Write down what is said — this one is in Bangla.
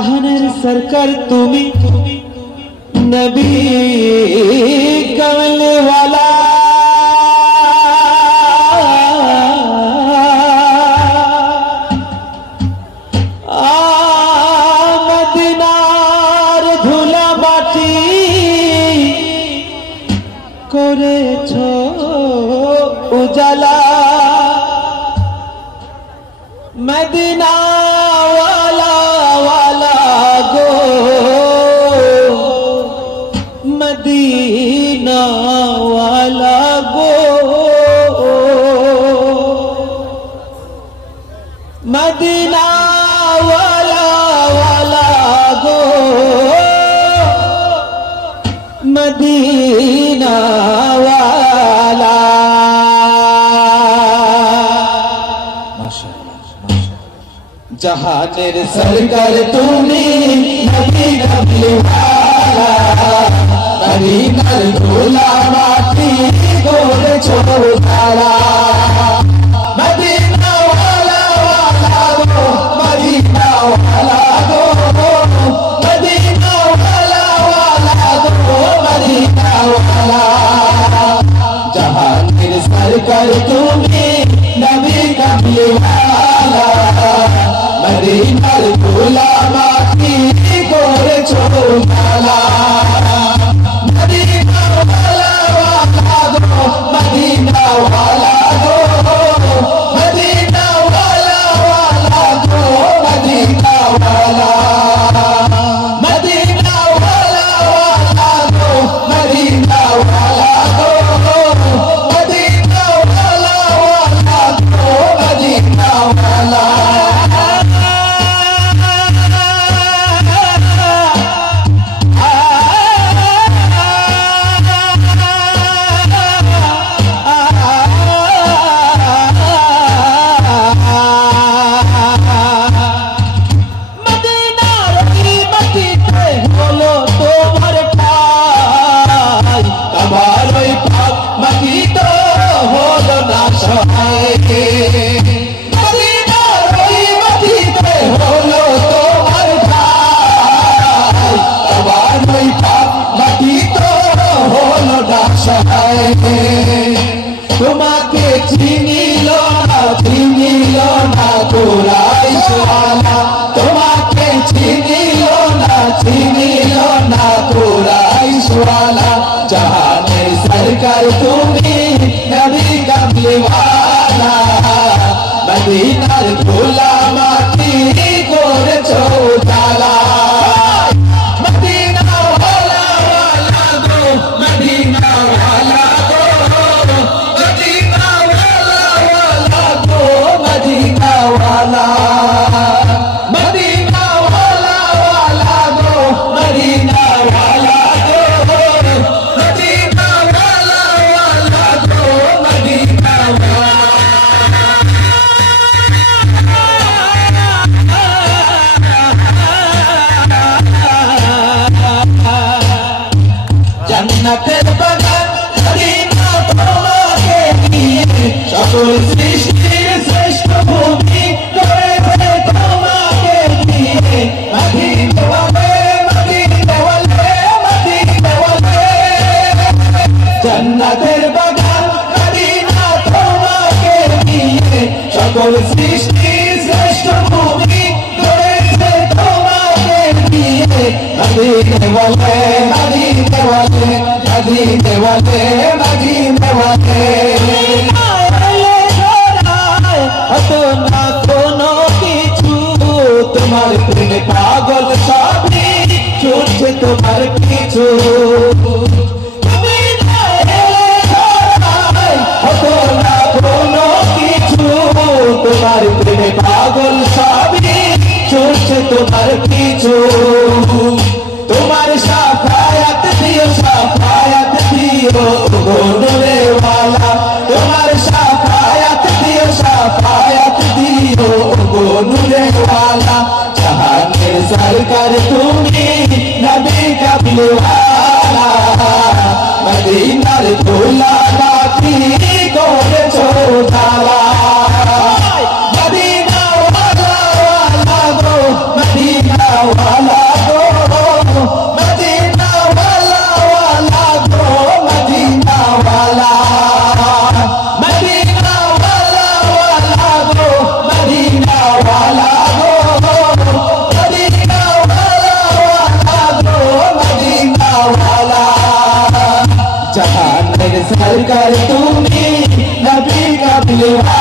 जहानेर सरकार तुमी नबी कमले वाला मदीनार धूला माटी करेछो उजाला मदीना वाला वाला गो मदीना वाला गो मदीना वाला वाला गो मदीना वाला जहानेर सरकार तुमी नबी कमले वाला मदीनार धूला माटी करेछो उजाला मदीना वाला वाला गो मदीना वाला गो मदीना वाला वाला गो मदीना वाला जहानेर सरकार तुमी नबी कमले वाला मदीनार धूला माटी करेछो उजाला मदीना वाला वाला गो मदीना वाला गो मदीना वाला वाला गो मदीना वाला मदीना वाला वाला गो मदीना वाला गो मदीना वाला वाला गो मदीना वाला तुम्हाके चिनिल ना कुराइश वाला तुम्हाके चिनिल ना कुराइश वाला जहानेर सरकार तुमी नबी कमले वाला मदीनार धूला माटी करेछो उजाला मदीना वाला वाला गो मदीना वाला गो मदीना वाला वाला गो मदीना वाला मदीना वाला वाला गो मदीना वाला गो मदीना वाला वाला गो मदीना वाला जन्नतेर बागान मदीना তোমাকে নিয়ে সকল সৃষ্টির শ্রেষ্ঠ ভূমি করেছে তোমাকে নিয়ে মদিনা ওয়ালে মদিনা ওয়ালে মদিনা ওয়ালে जन्नतेर बागान मदीना তোমাকে নিয়ে সকল সৃষ্টির শ্রেষ্ঠ ভূমি করেছে তোমাকে নিয়ে मदीना वाले मदीना वाले मदीना वाले मदीना वाले हतो ना कोनो किछु तुम्हार प्रेमे पागल सभी छूटছে তোমার কিছু हतो ना कोनो किछु তোমার প্রেমে পাগল সभी छूटছে তোমার কিছু तुम्हारे शाफायत दियो गो नूरे वाला तुम्हारे शाफायत दियो गो नूरे वाला जहानेर सरकार तुमी नबी कमले वाला मदीनार धूला माटी करेछो उजाला मदीना वाला वाला गो मदीना वाला কামলিওয়ালা